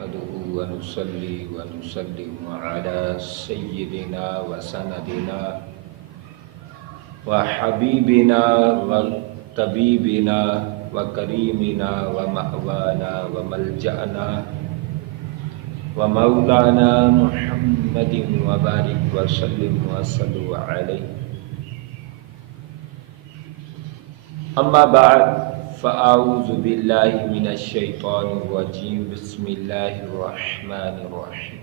نحمده ونصلي ونسلم على سيدنا وسندنا وحبيبنا وطبيبنا وكريمنا ومأوانا وملجأنا ومولانا محمد وبارك وسلم وصلوا عليه. أما بعد فأعوذ بالله من الشيطان الرجيم. بسم الله الرحمن الرحيم.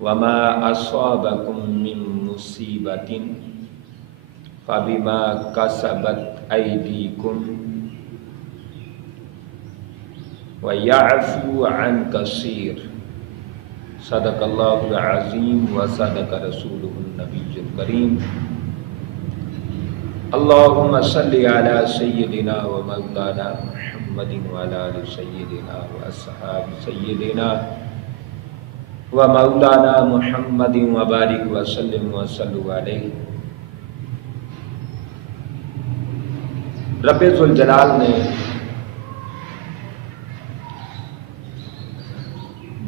وما أصابكم من مصيبة فبما كسبت أيديكم ويعفو عن كثير. صدق الله العظيم وصدق رسوله النبي الكريم. اللهم صل على سيدنا ومولانا محمد وعلى آل سيدنا وأصحاب سيدنا ومولانا محمد وبارك وسلم وصلوا عليه. رب ذوالجلال نے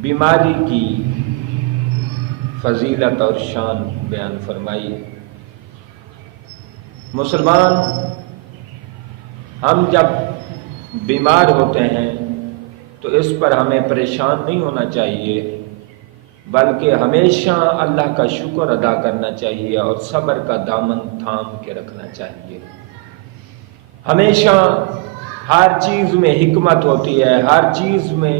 بیماری کی فضیلت اور شان بیان فرمائی. مسلمان ہم جب بیمار ہوتے ہیں تو اس پر ہمیں پریشان نہیں ہونا چاہیے، بلکہ ہمیشہ اللہ کا شکر ادا کرنا چاہیے اور صبر کا دامن تھام کے رکھنا چاہیے. ہمیشہ ہر چیز میں حکمت ہوتی ہے، ہر چیز میں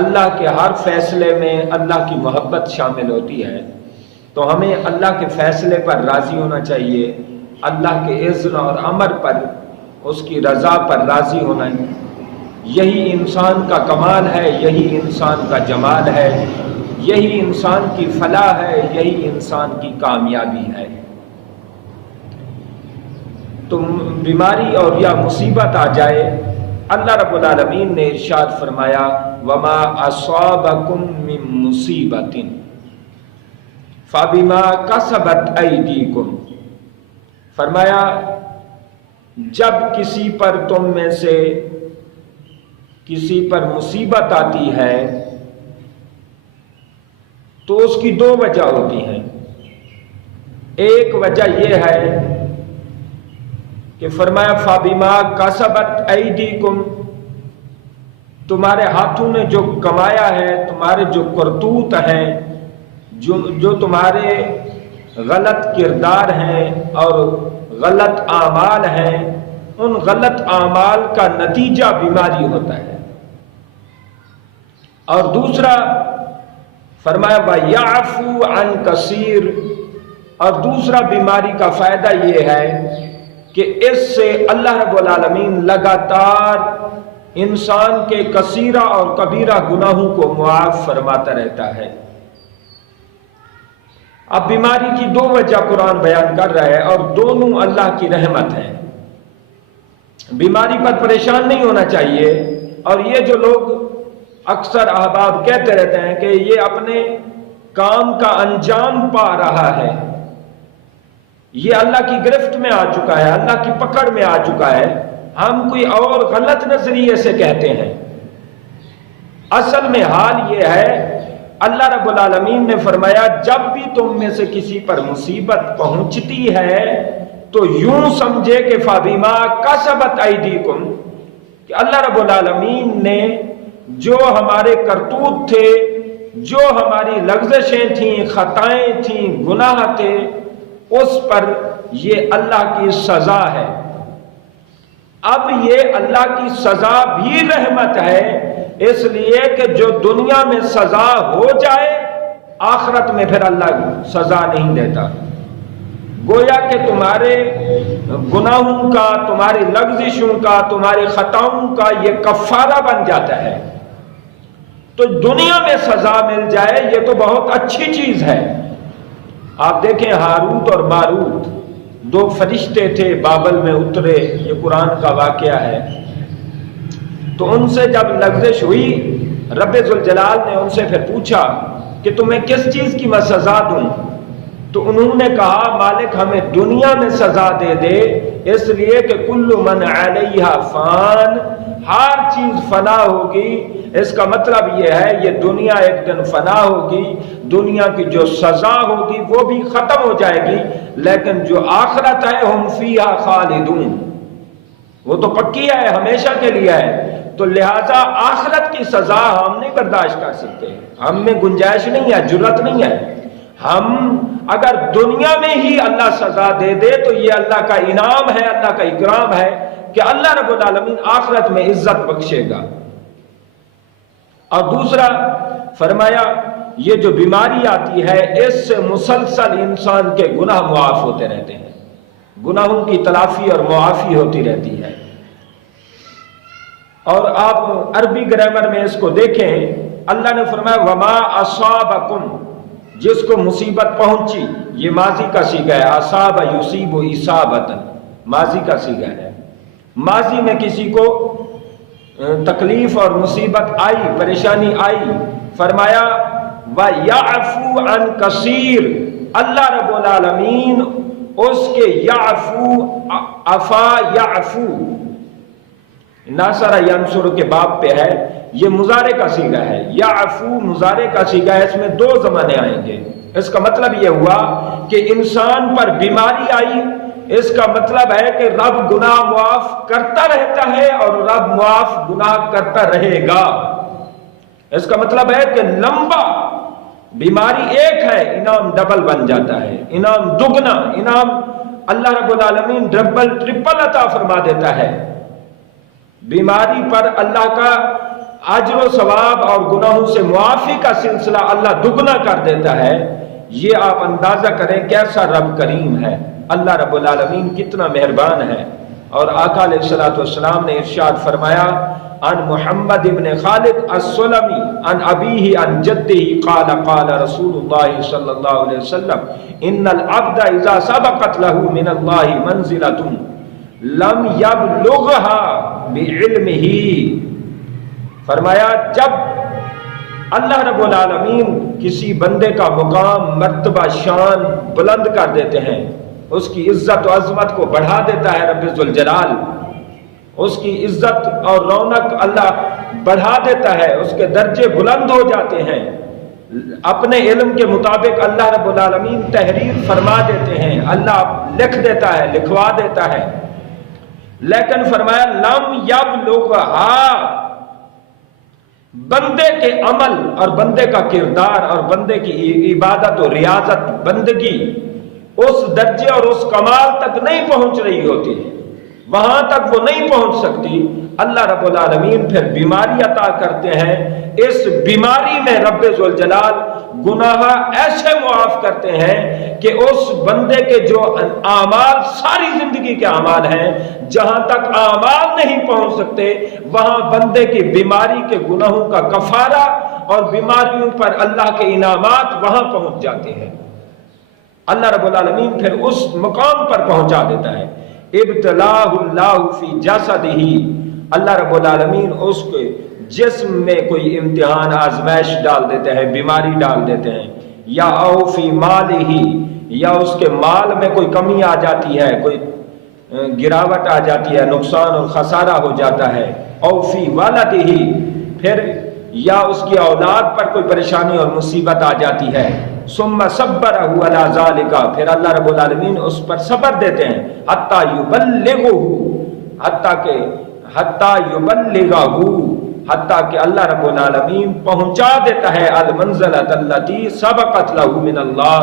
اللہ کے ہر فیصلے میں اللہ کی محبت شامل ہوتی ہے. تو ہمیں اللہ کے فیصلے پر راضی ہونا چاہیے، اللہ کے اذن اور امر پر، اس کی رضا پر راضی ہونا. یہی انسان کا کمال ہے، یہی انسان کا جمال ہے، یہی انسان کی فلاح ہے، یہی انسان کی کامیابی ہے. تو بیماری اور یا مصیبت آ جائے، اللہ رب العالمین نے ارشاد فرمایا وما اصابکم من مصیبت فبما کسبت ایدیکم. فرمایا جب کسی پر تم میں سے کسی پر مصیبت آتی ہے تو اس کی دو وجہ ہوتی ہیں. ایک وجہ یہ ہے کہ فرمایا فَبِمَا كَسَبَتْ أَيْدِيكُمْ، تمہارے ہاتھوں نے جو کمایا ہے، تمہارے جو کرتوت ہیں، جو تمہارے غلط کردار ہیں اور غلط اعمال ہیں، ان غلط اعمال کا نتیجہ بیماری ہوتا ہے. اور دوسرا فرمایا وَيَعْفُو عَنْ كَثِيرٍ، اور دوسرا بیماری کا فائدہ یہ ہے کہ اس سے اللہ رب العالمین لگاتار انسان کے کثیرہ اور کبیرہ گناہوں کو معاف فرماتا رہتا ہے. اب بیماری کی دو وجہ قرآن بیان کر رہا ہے اور دونوں اللہ کی رحمت ہے. بیماری پر پریشان نہیں ہونا چاہیے. اور یہ جو لوگ اکثر احباب کہتے رہتے ہیں کہ یہ اپنے کام کا انجام پا رہا ہے، یہ اللہ کی گرفت میں آ چکا ہے، اللہ کی پکڑ میں آ چکا ہے، ہم کوئی اور غلط نظریے سے کہتے ہیں. اصل میں حال یہ ہے، اللہ رب العالمین نے فرمایا جب بھی تم میں سے کسی پر مصیبت پہنچتی ہے تو یوں سمجھے کہ فَبِمَا كَسَبَتْ أَيْدِيكُمْ، کہ اللہ رب العالمین نے جو ہمارے کرتوت تھے، جو ہماری لغزشیں تھیں، خطائیں تھیں، گناہ تھے، اس پر یہ اللہ کی سزا ہے. اب یہ اللہ کی سزا بھی رحمت ہے، اس لیے کہ جو دنیا میں سزا ہو جائے آخرت میں پھر اللہ سزا نہیں دیتا. گویا کہ تمہارے گناہوں کا، تمہاری لغزشوں کا، تمہاری خطاؤں کا یہ کفارہ بن جاتا ہے. تو دنیا میں سزا مل جائے یہ تو بہت اچھی چیز ہے. آپ دیکھیں ہاروت اور ماروت دو فرشتے تھے، بابل میں اترے، یہ قرآن کا واقعہ ہے. تو ان سے جب لغزش ہوئی رب ذوالجلال نے ان سے پھر پوچھا کہ تمہیں کس چیز کی میں سزا دوں؟ تو انہوں نے کہا مالک ہمیں دنیا میں سزا دے دے، اس لیے کہ کل من علیہا فان، ہر چیز فنا ہوگی، اس کا مطلب یہ ہے یہ دنیا ایک دن فنا ہوگی، دنیا کی جو سزا ہوگی وہ بھی ختم ہو جائے گی، لیکن جو آخرت ہے ہم فیہا خالدون، وہ تو پکی ہے، ہمیشہ کے لیے ہے۔ تو لہذا آخرت کی سزا ہم نہیں برداشت کر سکتے، ہم میں گنجائش نہیں ہے، جرات نہیں ہے۔ ہم اگر دنیا میں ہی اللہ سزا دے دے تو یہ اللہ کا انعام ہے، اللہ کا اکرام ہے کہ اللہ رب العالمین آخرت میں عزت بخشے گا۔ اور دوسرا فرمایا یہ جو بیماری آتی ہے اس سے مسلسل انسان کے گناہ معاف ہوتے رہتے ہیں، گناہوں کی تلافی اور معافی ہوتی رہتی ہے۔ اور آپ عربی گرامر میں اس کو دیکھیں، اللہ نے فرمایا وما اصابکم، جس کو مصیبت پہنچی، یہ ماضی کا صیغہ ہے، اصاب یصیب اصابۃ، ماضی کا صیغہ ہے۔ ماضی میں کسی کو تکلیف اور مصیبت آئی، پریشانی آئی، فرمایا وَيَعْفُو عَنْ كَثِيرٍ، اللہ رب العالمین اس کے یعفو، عفا یعفو، ناصر ینصر کے باب پہ ہے، یہ مضارع کا صیغہ ہے، یعفو مضارع کا صیغہ ہے، اس میں دو زمانے آئیں گے۔ اس کا مطلب یہ ہوا کہ انسان پر بیماری آئی، اس کا مطلب ہے کہ رب گناہ معاف کرتا رہتا ہے اور رب معاف گناہ کرتا رہے گا۔ اس کا مطلب ہے کہ لمبا بیماری ایک ہے، انعام ڈبل بن جاتا ہے، انعام دگنا، انعام اللہ رب العالمین ڈبل ٹرپل عطا فرما دیتا ہے۔ بیماری پر اللہ کا اجر و ثواب اور گناہوں سے معافی کا سلسلہ اللہ دگنا کر دیتا ہے۔ یہ آپ اندازہ کریں کیسا رب کریم ہے، اللہ رب العالمین کتنا مہربان ہے۔ اور آقا علیہ الصلوۃ والسلام نے ارشاد فرمایا عن محمد ابن خالد السلمی عن ابیہ عن جدہ قال قال رسول اللہ صلی اللہ علیہ وسلم ان العبد اذا سبقت له من اللہ منزلۃ لم یبلغها بعلمہ، فرمایا جب اللہ رب العالمین کسی بندے کا مقام، مرتبہ، شان بلند کر دیتے ہیں، اس کی عزت و عظمت کو بڑھا دیتا ہے رب ذوالجلال، اس کی عزت اور رونق اللہ بڑھا دیتا ہے، اس کے درجے بلند ہو جاتے ہیں، اپنے علم کے مطابق اللہ رب العالمین تحریر فرما دیتے ہیں، اللہ لکھ دیتا ہے، لکھوا دیتا ہے۔ لیکن فرمایا لم یبلغھا، بندے کے عمل اور بندے کا کردار اور بندے کی عبادت و ریاضت، بندگی اس درجے اور اس کمال تک نہیں پہنچ رہی ہوتی، وہاں تک وہ نہیں پہنچ سکتی۔ اللہ رب العالمین پھر بیماری عطا کرتے ہیں، اس بیماری میں رب ذوالجلال گناہ ایسے معاف کرتے ہیں کہ اس بندے کے جو اعمال ساری زندگی کے اعمال ہیں، جہاں تک اعمال نہیں پہنچ سکتے وہاں بندے کی بیماری کے گناہوں کا کفارہ اور بیماریوں پر اللہ کے انعامات وہاں پہنچ جاتے ہیں۔ اللہ رب العالمین پھر اس مقام پر پہنچا دیتا ہے۔ ابتلاہ اللہ فی جسدہ، اللہ رب العالمین اس کے جسم میں کوئی امتحان، آزمائش ڈال دیتے ہیں، بیماری ڈال دیتے ہیں، یا او فی مالہ، یا اس کے مال میں کوئی کمی آ جاتی ہے، کوئی گراوٹ آ جاتی ہے، نقصان اور خسارہ ہو جاتا ہے، او فی ولدہ، پھر یا اس کی اولاد پر کوئی پریشانی اور مصیبت آ جاتی ہے، ثم صبرہ علی ذالک، پھر اللہ رب العالمین اس پر صبر دیتے ہیں، حتی یبلغہ، حتی یبلغہ، حتیٰ کہ اللہ رب العالمین پہنچا دیتا ہے المنزلۃ التی سبقت لہ من اللہ،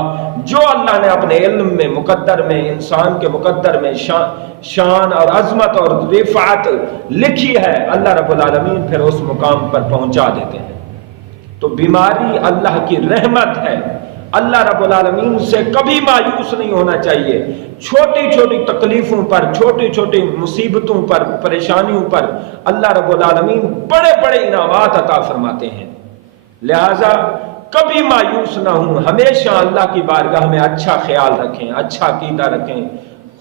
جو اللہ نے اپنے علم میں، مقدر میں، انسان کے مقدر میں شان اور عظمت اور رفعت لکھی ہے، اللہ رب العالمین پھر اس مقام پر پہنچا دیتے ہیں۔ تو بیماری اللہ کی رحمت ہے، اللہ رب العالمین سے کبھی مایوس نہیں ہونا چاہیے۔ چھوٹی چھوٹی تکلیفوں پر، چھوٹی چھوٹی مصیبتوں پر، پریشانیوں پر اللہ رب العالمین بڑے بڑے انعامات عطا فرماتے ہیں۔ لہٰذا کبھی مایوس نہ ہوں، ہمیشہ اللہ کی بارگاہ میں اچھا خیال رکھیں، اچھا عقیدہ رکھیں،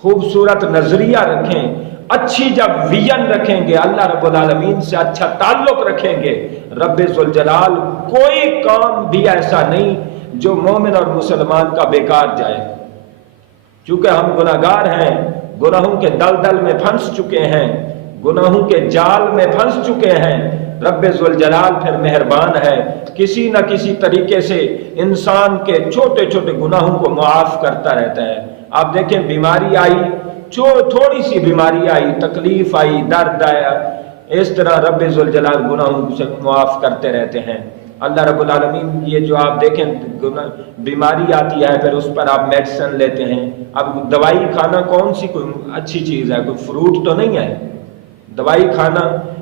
خوبصورت نظریہ رکھیں، اچھی جب ویژن رکھیں گے، اللہ رب العالمین سے اچھا تعلق رکھیں گے، رب ذوالجلال کوئی کام بھی ایسا نہیں جو مومن اور مسلمان کا بیکار جائے۔ چونکہ ہم گناہگار ہیں، گناہوں کے دلدل میں پھنس چکے ہیں، گناہوں کے جال میں پھنس چکے ہیں، رب ذوالجلال پھر مہربان ہے، کسی نہ کسی طریقے سے انسان کے چھوٹے چھوٹے گناہوں کو معاف کرتا رہتا ہے۔ آپ دیکھیں بیماری آئی، تھوڑی سی بیماری آئی، تکلیف آئی، درد آیا، اس طرح رب ذوالجلال گناہوں سے معاف کرتے رہتے ہیں۔ اللہ رب العالمین یہ جو آپ دیکھیں بیماری آتی ہے پھر اس پر آپ میڈیسن لیتے ہیں۔ اب دوائی کھانا کون سی کوئی اچھی چیز ہے؟ کوئی فروٹ تو نہیں ہے۔ دوائی کھانا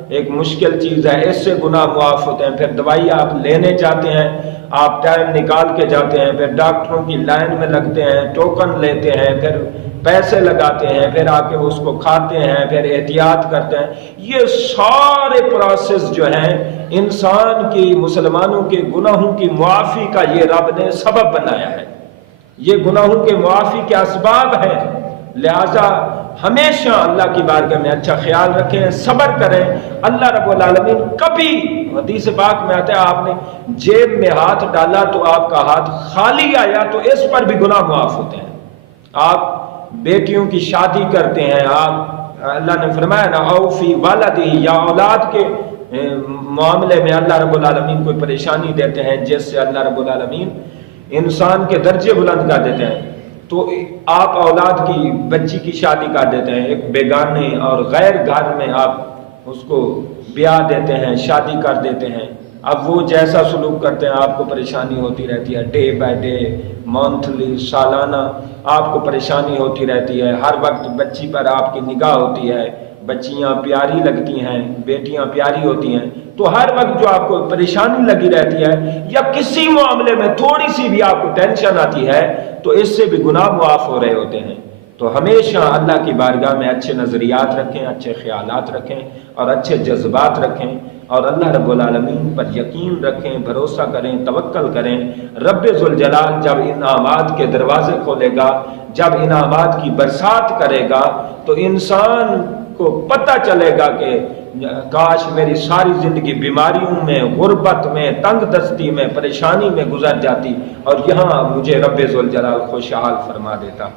ایک مشکل چیز ہے، اس سے گناہ معاف ہوتے ہیں۔ پھر دوائی آپ لینے جاتے ہیں، آپ ٹائم نکال کے جاتے ہیں، پھر ڈاکٹروں کی لائن میں لگتے ہیں، ٹوکن لیتے ہیں، پھر پیسے لگاتے ہیں، پھر آ کے اس کو کھاتے ہیں، پھر احتیاط کرتے ہیں۔ یہ سارے پروسیس جو ہیں انسان کی، مسلمانوں کے گناہوں کی معافی کا یہ رب نے سبب بنایا ہے، یہ گناہوں کے معافی کے اسباب ہیں۔ لہذا ہمیشہ اللہ کی بارگاہ میں اچھا خیال رکھیں، صبر کریں۔ اللہ رب العالمین کبھی، حدیث پاک میں آتا ہے آپ نے جیب میں ہاتھ ڈالا تو آپ کا ہاتھ خالی آیا تو اس پر بھی گناہ معاف ہوتے ہیں۔ آپ بیٹیوں کی شادی کرتے ہیں، آپ اللہ نے فرمایا نا اوفی والدی، یا اولاد کے معاملے میں اللہ رب العالمین کوئی پریشانی دیتے ہیں جس سے اللہ رب العالمین انسان کے درجے بلند کر دیتے ہیں، تو آپ اولاد کی بچی کی شادی کر دیتے ہیں، ایک بیگانے اور غیر گھر میں آپ اس کو بیاہ دیتے ہیں، شادی کر دیتے ہیں۔ اب وہ جیسا سلوک کرتے ہیں آپ کو پریشانی ہوتی رہتی ہے، ڈے بائی ڈے، منتھلی، سالانہ آپ کو پریشانی ہوتی رہتی ہے، ہر وقت بچی پر آپ کی نگاہ ہوتی ہے، بچیاں پیاری لگتی ہیں، بیٹیاں پیاری ہوتی ہیں، تو ہر وقت جو آپ کو پریشانی لگی رہتی ہے یا کسی معاملے میں تھوڑی سی بھی آپ کو ٹینشن آتی ہے تو اس سے بھی گناہ معاف ہو رہے ہوتے ہیں۔ تو ہمیشہ اللہ کی بارگاہ میں اچھے نظریات رکھیں، اچھے خیالات رکھیں اور اچھے جذبات رکھیں، اور اللہ رب العالمین پر یقین رکھیں، بھروسہ کریں، توکل کریں۔ رب ذوالجلال جب انعامات کے دروازے کھولے گا، جب انعامات کی برسات کرے گا تو انسان کو پتہ چلے گا کہ کاش میری ساری زندگی بیماریوں میں، غربت میں، تنگ دستی میں، پریشانی میں گزر جاتی اور یہاں مجھے رب ذوالجلال خوشحال فرما دیتا۔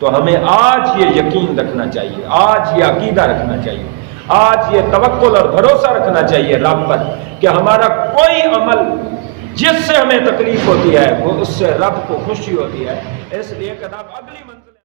تو ہمیں آج یہ یقین رکھنا چاہیے، آج یہ عقیدہ رکھنا چاہیے، آج یہ توکل اور بھروسہ رکھنا چاہیے رب پر کہ ہمارا کوئی عمل جس سے ہمیں تکلیف ہوتی ہے وہ اس سے رب کو خوشی ہوتی ہے، اس لیے کہ رب اگلی